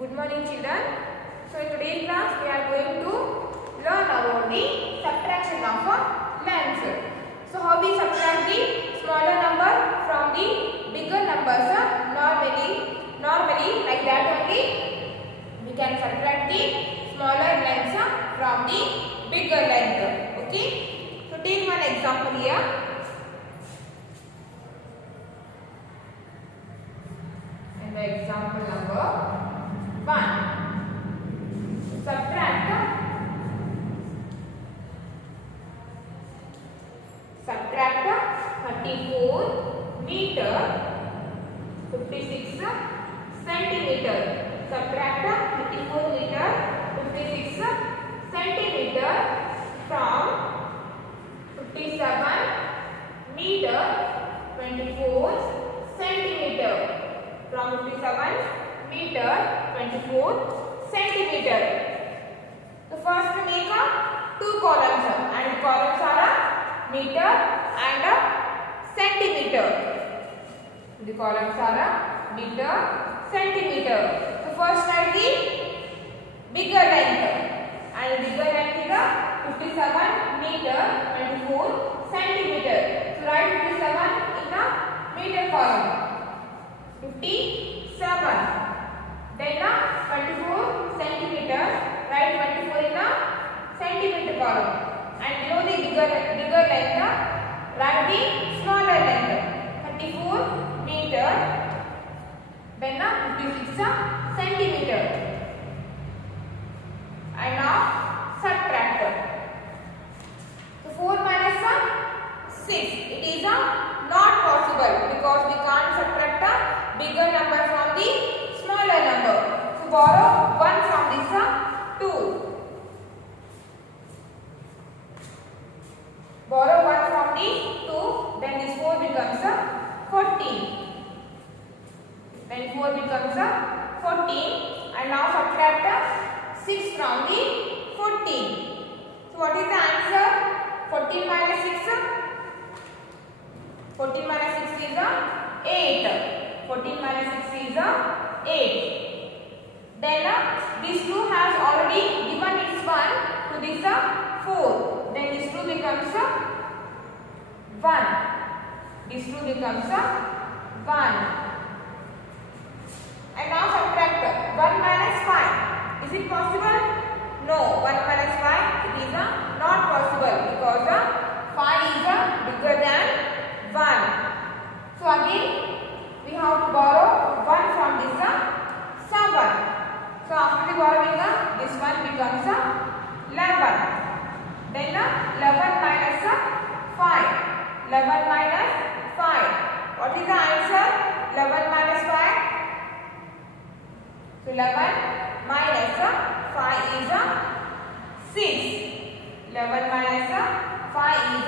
Good morning children. So in today's class we are going to learn about the subtraction of lengths. So how we subtract the smaller number from the bigger numbers normally like that only we can subtract the smaller lengths from the bigger length. Okay. So take one example here. And the example number 1. Subtract 34 meter 56 centimeter. Subtract 34 meter 56 centimeter from 57 meter 24 centimeter. From 57 meter 24 centimeter. So first make two columns and columns are meter and centimeter. The columns are meter, centimeter. So first write the bigger length and bigger length is 57 meter 24 centimeter. So write 57 in a meter column. 57. Then 24 centimeter. Write 24 in a centimeter column. And below the bigger length, write the smaller length. 34 meter. Then 56 centimeter. And now subtract. So 4 minus 6. It is not possible because we can't subtract a bigger number from the smaller number. So borrow 1 from this 2. Borrow 1 from the 2. Then this 4 becomes 14. Then 4 becomes 14. And now subtract 6 from the 14. So what is the answer? 14 minus 6. 14 minus 6 is 8. 14 minus 6 is 8. Then this 2 has already given its 1 to this 4. Then this 2 becomes 1. This 2 becomes 1. And now subtract 1 minus 5. Is it possible? No. 1 minus 5 it is not possible because 5 is bigger than 1. So again we have to borrow 1 from this 7. So after the borrowing this one becomes 11. Then 11 minus 5. 11 minus 5. What is the answer? 11 minus 5. So 11 minus 5 is 6. 11 minus 5 is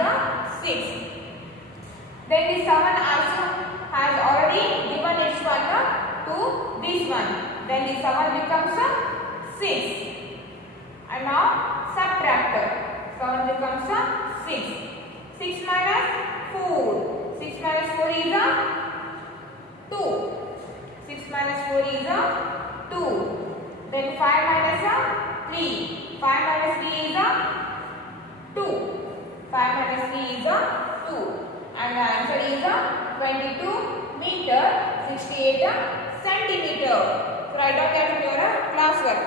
6. Then this 7 also has already given its 1 to this one. Then this 7 becomes 6. And now subtract. 7 becomes 6. 6 minus 4. 6 minus 4 is 2. 6 minus 4 is 2. Then 5 minus 3. 5 minus 3 is 2. 5 minus 3 is 2. And the answer is 22 meter 68 centimeter. So write down that in your class work.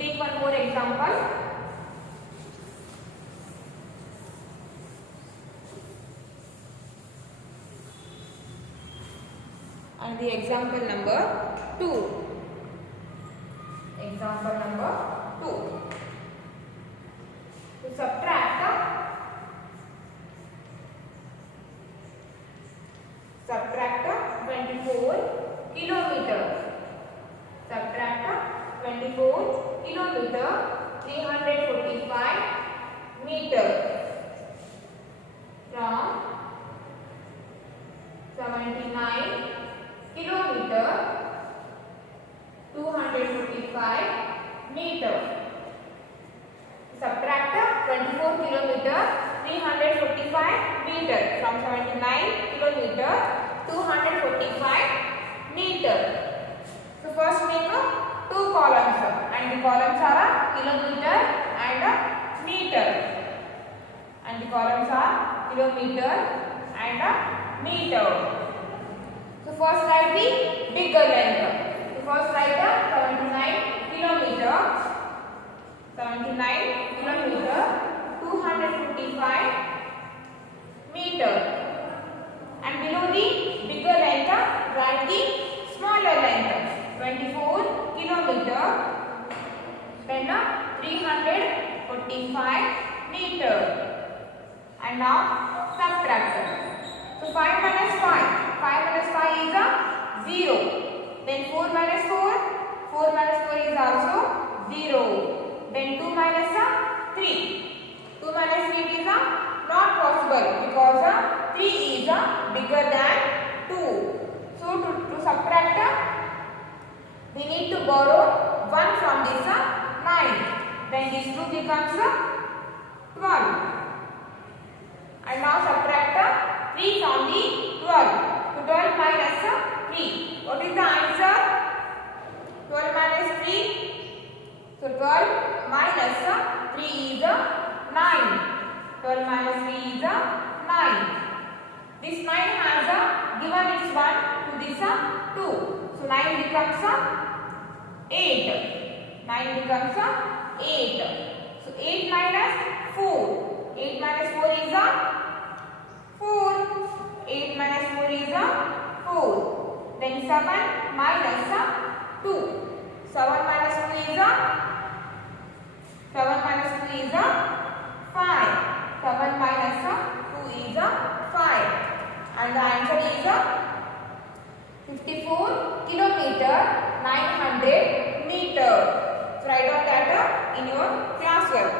Take one more example. And the example number 2. Example number 2. To subtract 24 kilometer. Subtract 24 kilometer, 345 meter. From 79 kilometer, 255 meter. Subtract 24 kilometer, 345 meter from 79 kilometer, 245 meter. So first make two columns and the columns are kilometer and meter. And the columns are kilometer and meter. So first write the bigger length. So first write 79 kilometer. 79 kilometer, 255 meter. And below the bigger length, write the smaller length. 24 kilometer, then 345 meter. And now subtract. So 5 minus 5. 5 minus 5 is 0. Then 4 minus 4. 4 minus 4 is also 0. Then 2 minus 3. 2 minus 3 is not possible because 3 is bigger than 2. So to subtract, we need to borrow 1 from this 9. Then this 2 becomes 12. And now subtract 3 from the 12. So 12 minus 3. What is the answer? 12 minus 3. So 12 minus 3 is 9. 12 minus 3 is 9. This 9 has given its 1 to this 2. So 9 becomes 8. 9 becomes 8. So 8 minus 4. 8 minus 4 is 4. 8 minus 4 is 4. Then 7 minus 2. 7 minus 2 is 7 minus 2 is 5. 7 minus 2 is 5. And the answer is 54 kilometer, 900 meter. So write down that in your classwork.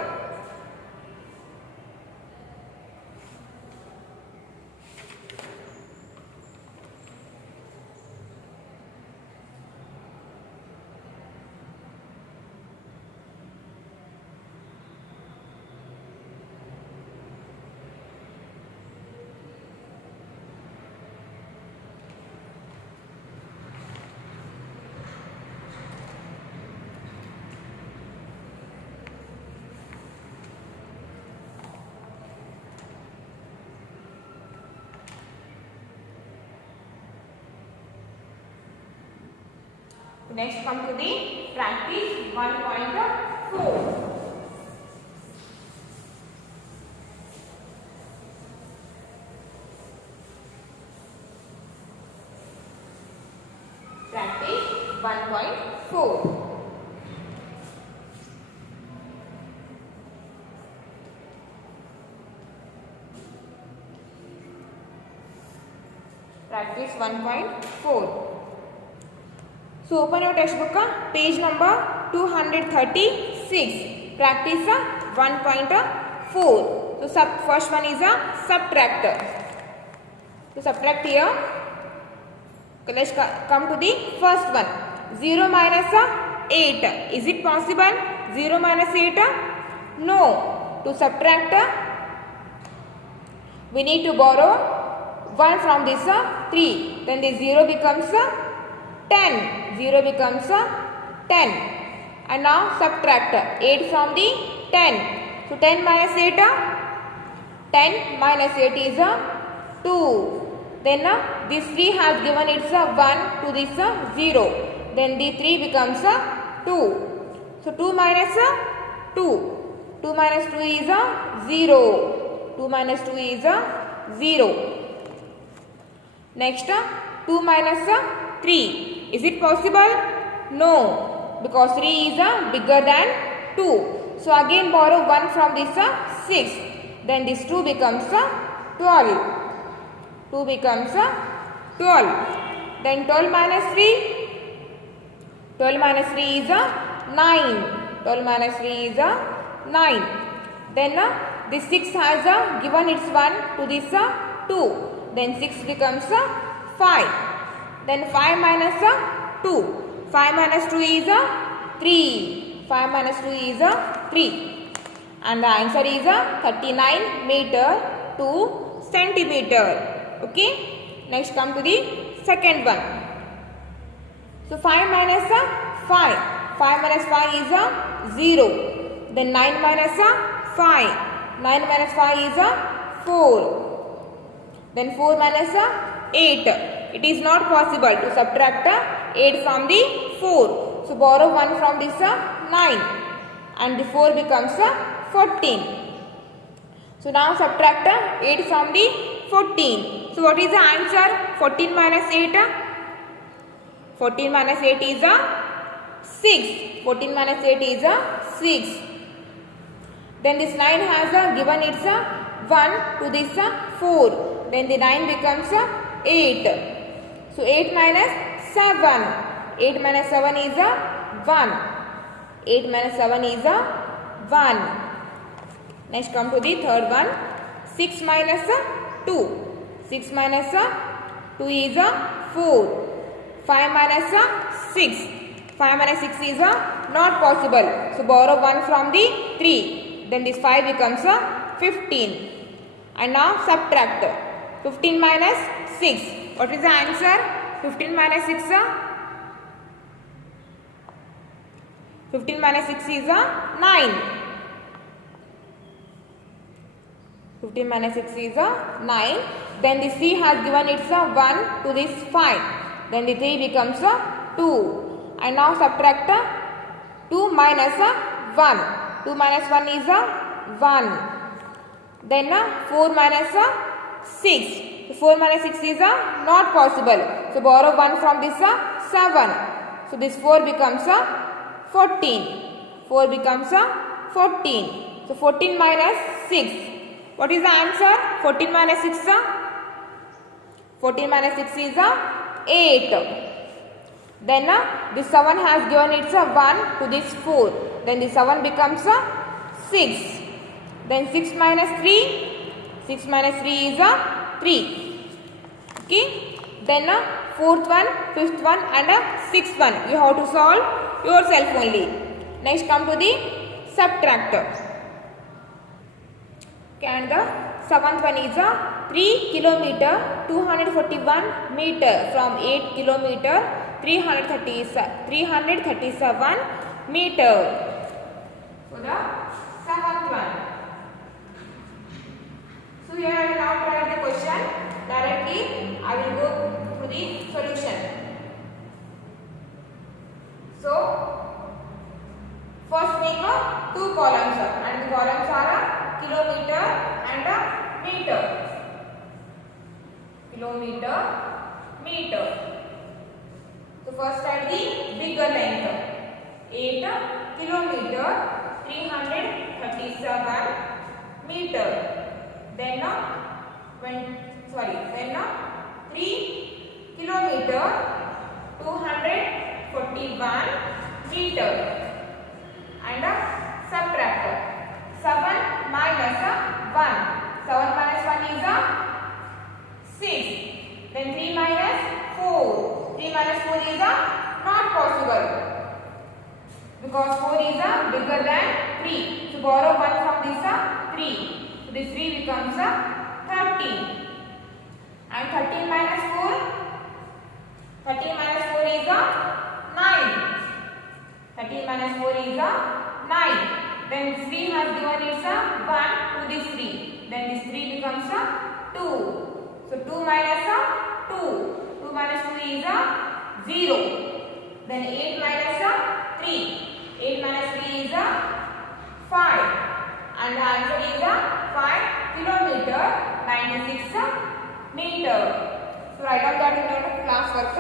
Next come to the practice 1.4. Practice 1.4. Practice 1.4. So open your textbook, page number 236. Practice 1.4. So first one is a subtract. To subtract here, okay, let's come to the first one. 0 minus 8. Is it possible? 0 minus 8? No. To subtract, we need to borrow 1 from this 3. Then the 0 becomes 10. 0 becomes 10. And now subtract 8 from the 10. So 10 minus 8, 10 minus 8 is 2. Then this 3 has given its 1 to this 0. Then the 3 becomes 2. So 2 minus 2. 2 minus 2 is 0. 2 minus 2 is 0. Next 2 minus 3. Is it possible? No, because 3 is bigger than 2. So again borrow 1 from this 6. Then this 2 becomes 12. 2 becomes 12. Then 12 minus 3. 12 minus 3 is 9. 12 minus 3 is 9. Then this 6 has given its 1 to this 2. Then 6 becomes 5. Then 5 minus 2. 5 minus 2 is 3. 5 minus 2 is 3. And the answer is 39 meter to centimeter. Okay. Next come to the second one. So 5 minus 5. 5 minus 5 is 0. Then 9 minus 5. 9 minus 5 is 4. Then 4 minus 8. It is not possible to subtract 8 from the 4. So borrow 1 from this 9. And the 4 becomes 14. So now subtract 8 from the 14. So what is the answer? 14 minus 8. 14 minus 8 is 6. 14 minus 8 is 6. Then this 9 has given its 1 to this 4. Then the 9 becomes 8. So 8 minus 7. 8 minus 7 is 1. 8 minus 7 is 1. Next come to the third one. 6 minus 2. 6 minus 2 is 4. 5 minus 6. 5 minus 6 is not possible. So borrow 1 from the 3. Then this 5 becomes 15. And now subtract. 15 minus 6. What is the answer? 15 minus 6. 15 minus 6 is 9. 15 minus 6 is 9. Then the C has given its 1 to this 5. Then the 3 becomes 2. And now subtract 2 minus 1. 2 minus 1 is 1. Then 4 minus 6. 4 minus 6 is not possible. So borrow 1 from this 7. So this 4 becomes 14. 4 becomes 14. So 14 minus 6. What is the answer? 14 minus 6. 14 minus 6 is 8. Then this 7 has given its 1 to this 4. Then this 7 becomes 6. Then 6 minus 3. 6 minus 3 is 3. Okay. Then fourth one, fifth one and sixth one. You have to solve yourself only. Next come to the subtractor. Okay, and the seventh one is 3 kilometer 241 meter from 8 kilometer 337 meter. So the seventh one. So here I will now write the question. Directly I will go through the solution. So first make two columns and the columns are kilometer and meter. Kilometer, meter. So first write the bigger length. 8 kilometer 337 meter. Then 3 kilometer 241 meter. And subtract 7 minus 1. 7 minus 1 is 6. Then 3 minus 4. 3 minus 4 is not possible because 4 is bigger than 3. So borrow 1 from this 3. So this 3 becomes 13. And 13 minus 4. 13 minus 4 is 9. 13 minus 4 is 9. Then 3 has given its 1 to this 3. Then this 3 becomes 2. So 2 minus 2. 2 minus 2 is 0. Then 8 minus 3. 8 minus 3 is 5. And the answer is 5 kilometer 96 meter. So write down that in your class work.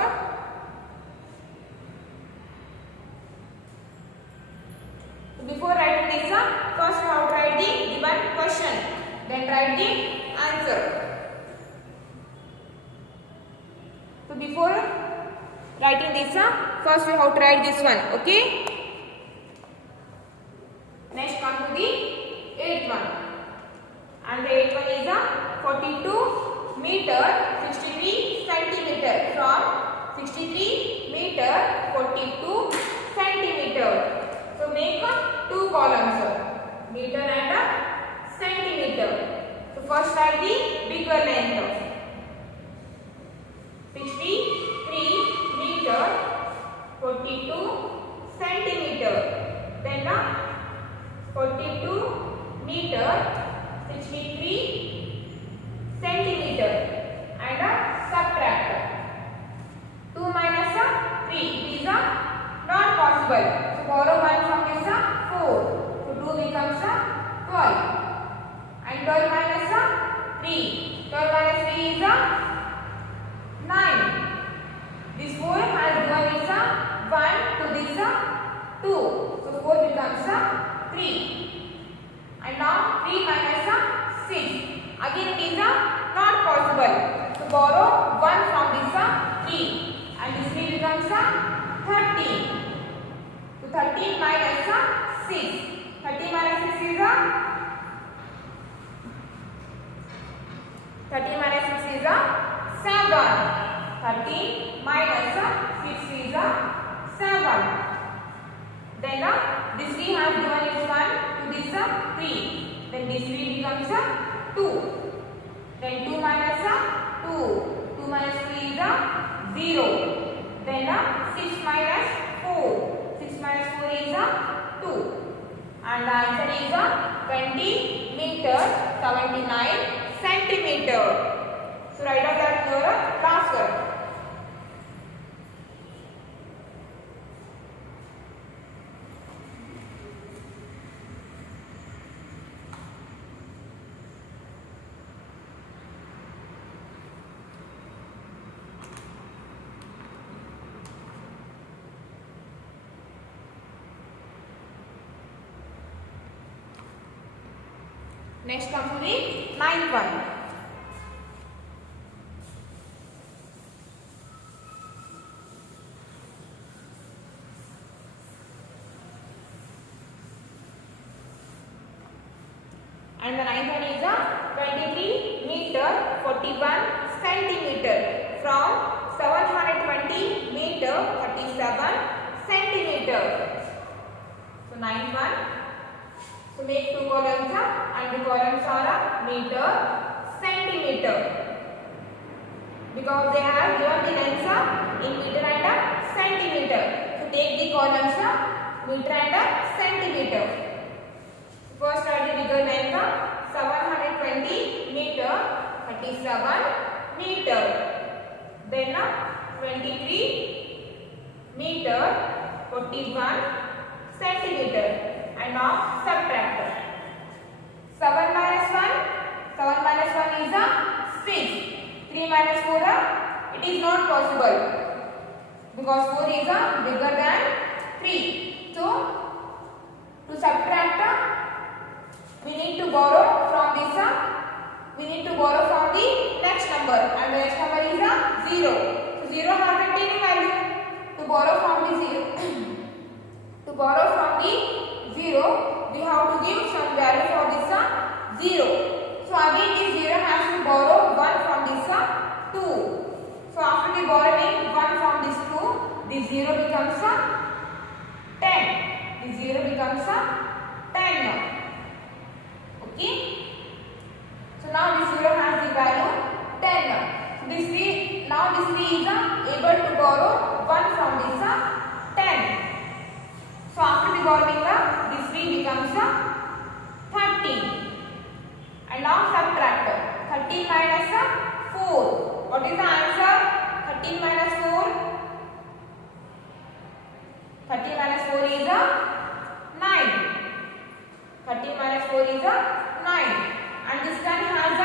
So before writing this, answer. So before writing this, first we have to write this one. Okay. Next come to the 8th one. And the 8th one is 42 meter 63 centimeter. From 63 meter 42 centimeter. So make two columns, meter and centimeter. So first write the bigger length. 63 meter 42 centimeter. Then 42 meter 63 centimeter and subtract 2 minus 3. It is not possible. So borrow 1 from this 4. So 2 becomes 12. And 12 minus 3. 12 minus 3 is 9. This 4 has given is 1 to this 2. So 4 becomes 3. And now 3 minus 6. Again it is not possible. So borrow 1 from this 3. And this 3 becomes 13. So 13 minus 6. 13 minus 6 is 13 minus 6 is 7. 13 minus 6 is 7. Then this 3 has given is 1 to this 3. Then this 3 becomes 2. Then 2 minus 2. 2 minus 3 is 0. Then 6 minus 4. 6 minus 4 is 2. And the answer is 20 meter 79 centimeter. So write down that your last word. Next comes to the 9th one. And the 9th one is 23 meter 41 centimeter. From 720 meter 37 centimeter. So 9th one. So make two columns and the columns are meter, centimeter. Because they have given the lengths in meter and centimeter. So take the columns meter and centimeter. First write the bigger length 720 meter 37 meter. Then 23 meter 41 centimeter. And now subtract. 7 minus 1. 7 minus 1 is 6. 3 minus 4, it is not possible. Because 4 is bigger than 3. So, to subtract, we need to borrow from this. We need to borrow from the next number. And the next number is 0. So, 0 has a tiny value. To borrow from the 0. To borrow from the 0, we have to give some value for this 0. So again this 0 has to borrow 1 from this 2. So after the borrowing 1 from this 2, this 0 becomes 10. This 0 becomes 10 now. Okay. So now this 0 has the value 10 now. So this 3, now this 3 is able to borrow 1 from this 10. So after the borrowing, this 3 becomes 13. And now subtract. 13 minus 4. What is the answer? 13 minus 4. 13 minus 4 is 9. 13 minus 4 is 9. And this 10 has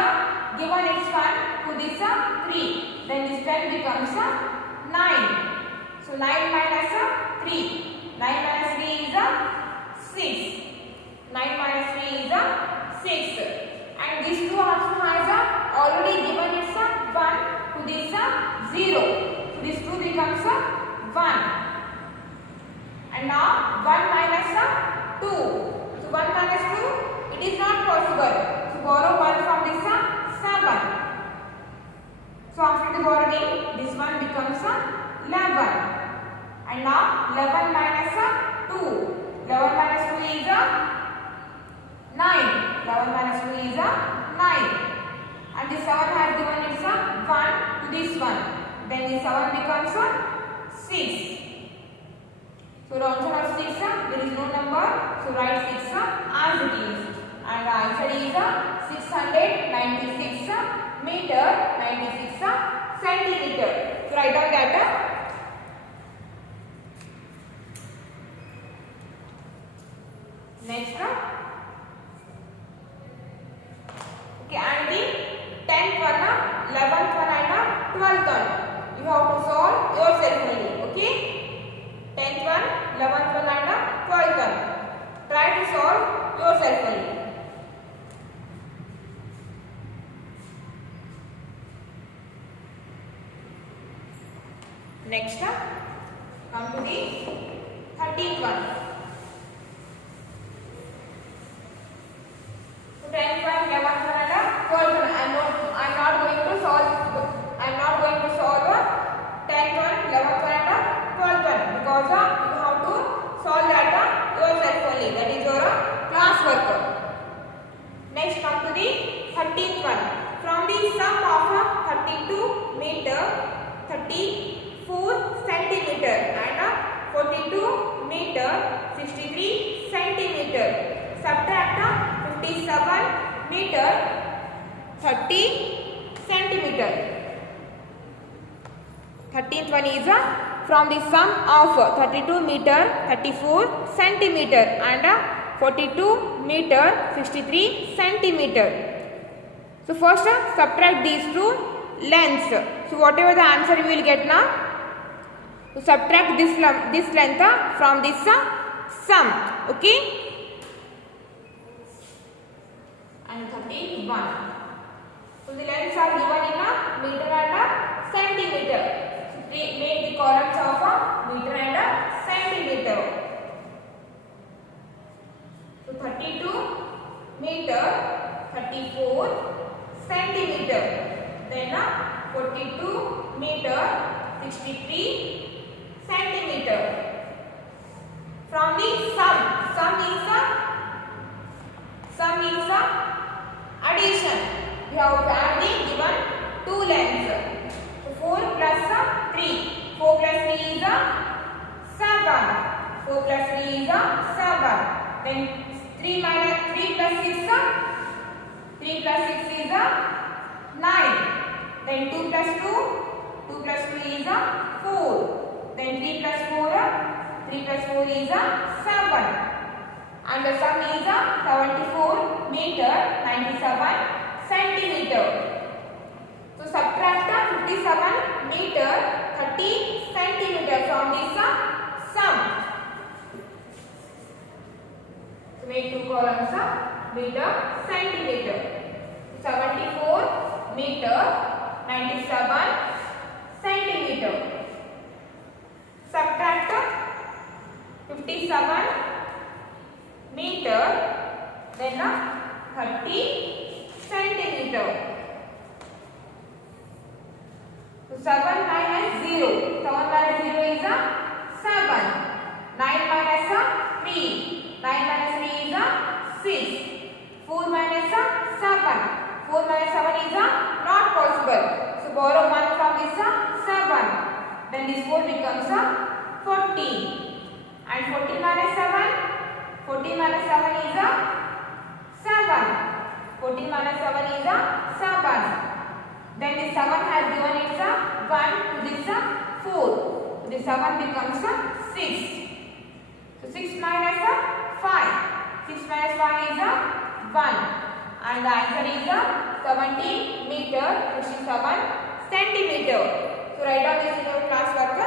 given its 1 to this 3. Then this 10 becomes 9. So 9 minus 3. 9 minus 3 is 6. 9 minus 3 is 6. And this 2 also has already given it's a 1, to this a 0. So this 2 becomes a 1. And now 1 minus a 2. So 1 minus 2, it is not possible. So borrow 1 from this a 7. So after the borrowing, this one becomes a 11. And now 11 minus a 2. 11 minus 2 is a 9. 11 minus 2 is a 9. And the 7 has given it's a 1 to this one. Then the 7 becomes a 6. So the answer of 6, there is no number. So write 6 as it is. And the answer is 696 meter, 96 centimeter. So write down that. Next. Okay, and the 10th one, 11th one and 12th one. You have to solve yourself only. Okay. 10th one, 11th one and 12th one. Try to solve yourself only. Next, come to the 13th one. 10th one, 11th one and 12th one. I am not going to solve 10th one, 11th one and 12th one because you have to solve that yourself only. That is your class work. Next, come to the 13th one. From the sum of 32 meter, 34 centimeter and 42 meter, 63 centimeter. Subtract 57 meter, 30 centimeter. 13th one is from the sum of 32 meter, 34 centimeter and 42 meter, 63 centimeter. So first subtract these two lengths. So whatever the answer you will get now, so subtract this length from this sum. Okay. And 31. So the lengths are given in meter and centimeter. So make the columns of meter and centimeter. So 32 meter, 34 centimeter. Then 42 meter, 63 centimeter. From the sum means addition. We have to add the given two lengths. So 4 plus 3. 4 plus 3 is 7. 4 plus 3 is 7. Then 3 plus 6. 3 plus 6 is 9. Then 2 plus 2. 2 plus 2 is 4. Then 3 plus 4. 3 plus 4 is 7. And the sum is 74 meter, 97 centimeter. So subtract 57 meter, 30 centimeter from this sum. So make two columns meter, centimeter. 74 meter, 97 centimeter. Subtract 57 meter, then 30 centimeter. So 7 minus 0. 7 minus 0 is 7. 9 minus 3. 9 minus 3 is 6. 4 minus 7. 4 minus 7 is not possible. So borrow 1 from this 7. Then this 4 becomes 14. And 14 minus 7. 14 minus 7 is 7. 14 minus 7 is 7. Then the 7 has given it 1 to this 4. So the 7 becomes 6. So 6 minus 5. 6 minus 5 is 1. And the answer is 70 meter, 67 centimeter. So write down this in your class work.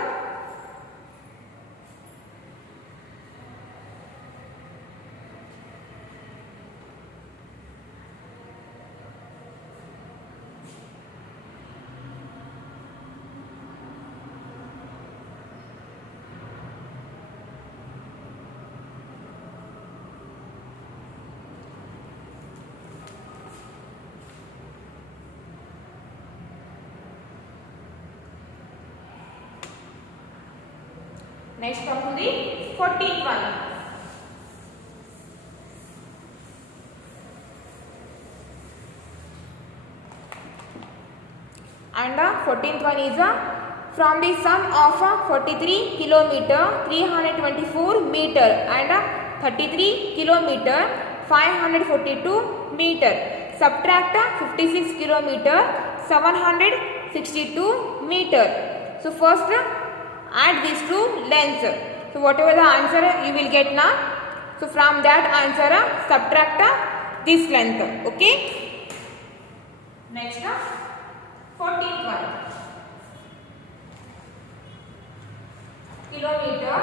Next come to the 14th one. And the 14th one is from the sum of 43 kilometer 324 meter and 33 kilometer 542 meter. Subtract 56 kilometer 762 meter. So first add these two lengths. So whatever the answer you will get now. So from that answer subtract this length. Okay. Next 14th one. Kilometer,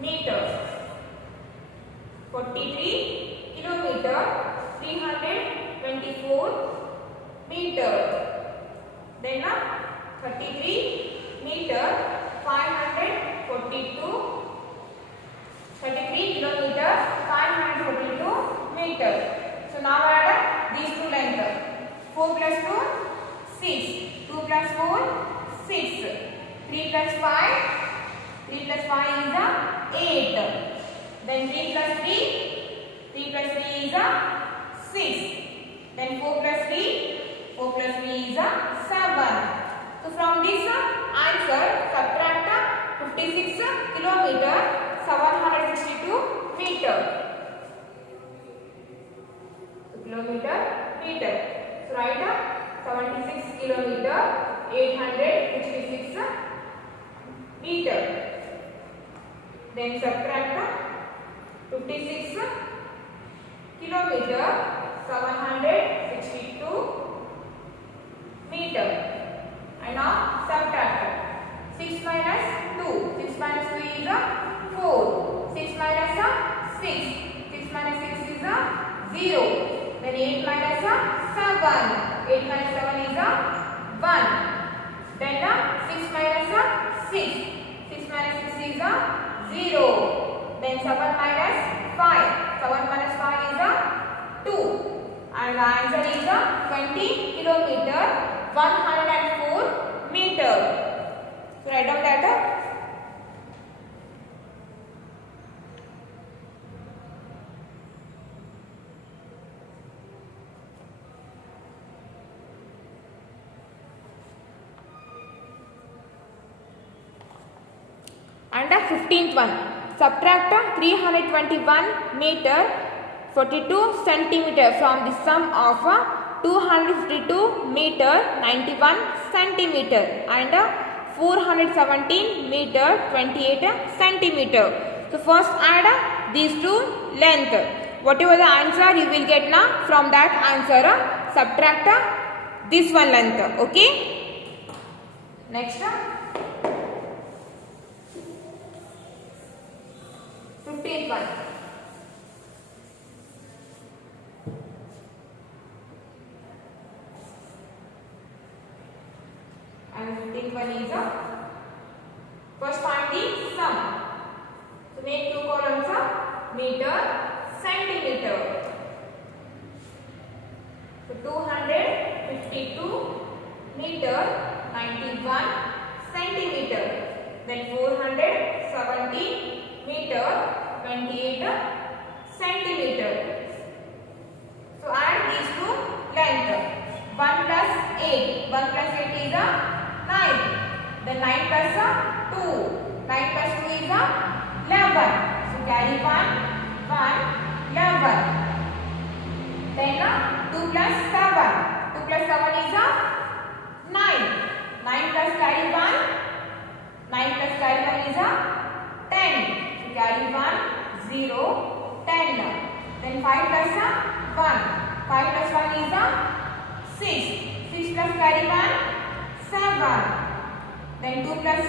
meter. 43 kilometer 324 meter. Then 33 meter 542. 33 kilometer 542 meter. So now add these two lengths. 4 plus 2, 6. 2 plus 4, 6. 3 plus 5, 3 plus 5 is 8. Then 3 plus 3, 3 plus 3 is 6. Then 4 plus 3, 4 plus 3 is 7. So from this answer subtract 56 kilometer 762 meter. So kilometer, meter. So write 76 kilometer 866 meter. Then subtract 56 kilometer 762 meter. And now subtract 6 minus 2. 6 minus 2 is 4. 6 minus 6. 6 minus 6 is 0. Then 8 minus 7. 8 minus 7 is 1. Then 6 minus 6. 6 minus 6 is 0. Then 7 minus 5. 7 minus 5 is 2. And the answer is 20 kilometer 104 meter. So write down that. And the 15th one, subtract 321 meter 42 centimeter from the sum of 252 meter 91 centimeter and 417 meter 28 centimeter. So first add these two length. Whatever the answer you will get now, from that answer subtract this one length. Okay. Next 15th one. And 15th one is first find the sum. So make two columns meter, centimeter. So 252 meter 91 centimeter. Then 470 meter 28 centimeter. So add these two length. 1 plus 8. 1 plus 8 is 9. Then 9 plus 2. 9 plus 2 is 11. So carry 1, 11. Then 2 plus 7. 2 plus 7 is 9. 9 plus carry 1. 9 plus carry 1 is 10. Carry 1, 0, 10. Then 5 plus 1. 5 plus 1 is 6. 6 plus carry 1, 7. Then 2 plus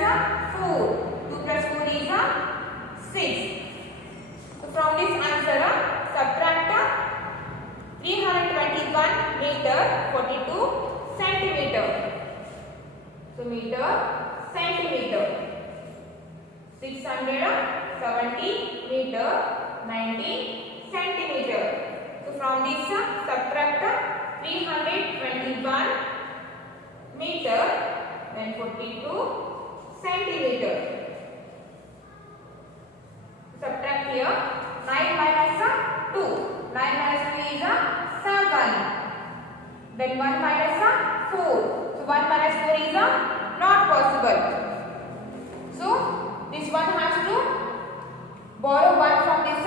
4. 2 plus 4 is 6. So from this answer subtract 321 meter 42 centimeter. So meter, centimeter. 670 meter 90 centimeter. So from this subtract 321 meter then 42 centimeter. 9 minus 2. 9 minus 2 is 7. Then 1 minus 4. So 1 minus 4 is not possible. So this one has to borrow 1 from this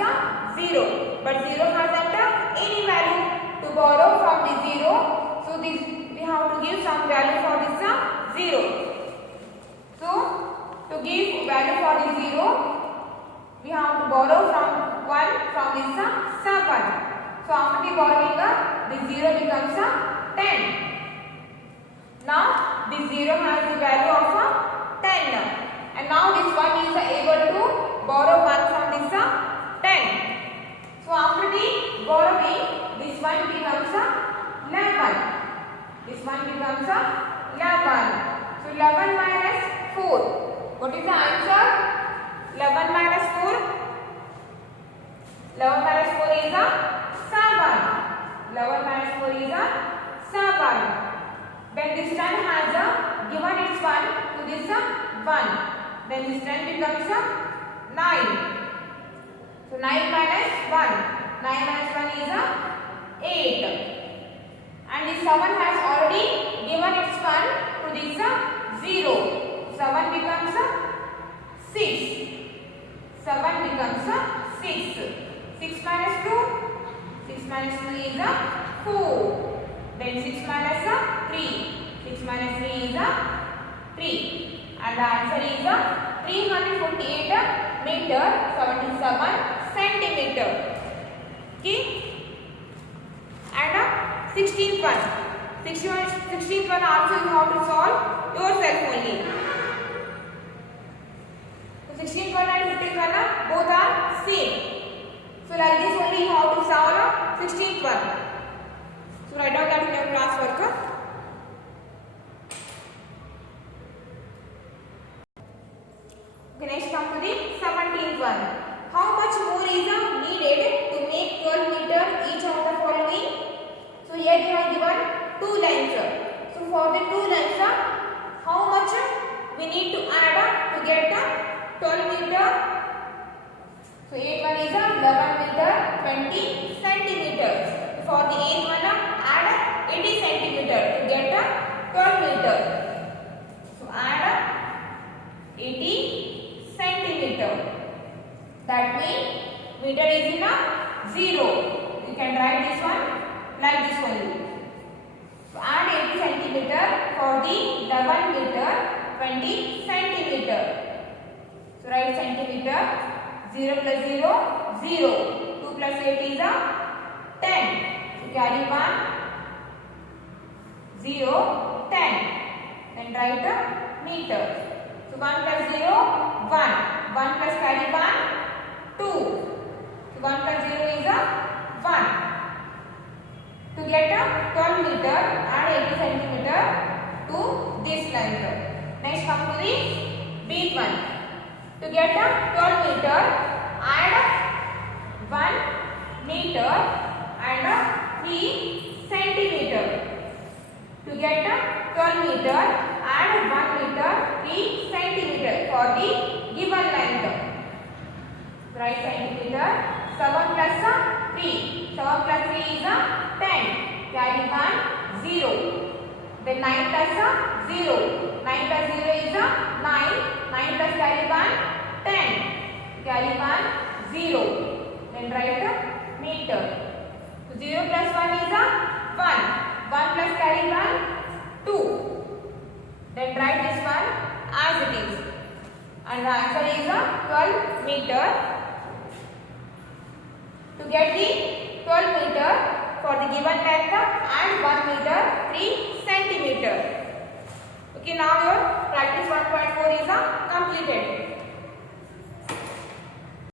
0. But 0 hasn't any value to borrow from the 0. So this we have to give some value for this 0. So to give value for the 0, we have to borrow from 1 from this 7. So after the borrowing, the 0 becomes 10. Now this 0 has the value of 10. And now this one is able to borrow 1 from this 10. So after the borrowing, this one becomes 11. This one becomes 11. So 11 minus 4. What is the answer? 11 minus 4. 11 minus 4 is 7. 11 minus 4 is 7. Then this 10 has given its 1 to this 1. Then this 10 becomes 9. So 9 minus 1. 9 minus 1 is 8. And this 7 has already given its 1 to this 0. 7 becomes 6. 7 becomes 6. 6 minus 2. 6 minus 2 is 4. Then 6 minus 3. 6 minus 3 is 3. And the answer is 348 meter 77 centimeter. Okay. And 16th one. 16th one also you have to solve yourself only. So 16th one and 15th one both are same. So like this only you have to solve 16th one. So write down that in your class work. Okay, next come to the 17th one. How much more is needed to make 12 meter each of the following? So here they have given 2 lines. So for the 2 lines, how much we need to add to get 12 meter? So 8th one is 11 meter 20 centimeters. For the 8th one, add 80 centimeter to get 12 meter. So add 80 centimeter. That means meter is in 0. You can write this one like this only. So add 80 centimeter for the 11 meter 20 centimeter. So write centimeter. 0 plus 0, 0. 2 plus 8 is 10. So carry 1, 0, 10. Then write meter. So 1 plus 0, 1. 1 plus carry 1, 2. So 1 plus 0 is 1. To get 12 meter, add 80 centimeter to this length. Next come to the big one. To get 12 meter, add 1 meter and 3 centimeter. To get 12 meter, add 1 meter 3 centimeter for the given length. Write centimeter. 7 plus 3. 7 plus 3 is 10. Carry 1, 0. Then 9 plus 0. 9 plus 0 is 9. 9 plus carry 1, 10. Carry 1, 0. Then write meter. So 0 plus 1 is 1. 1 plus carry 1, 2. Then write this one as it is. And the answer is 12 meter. To get the 12 meter for the given length and 1 meter 3 centimeter. Okay, now your practice 1.4 is completed.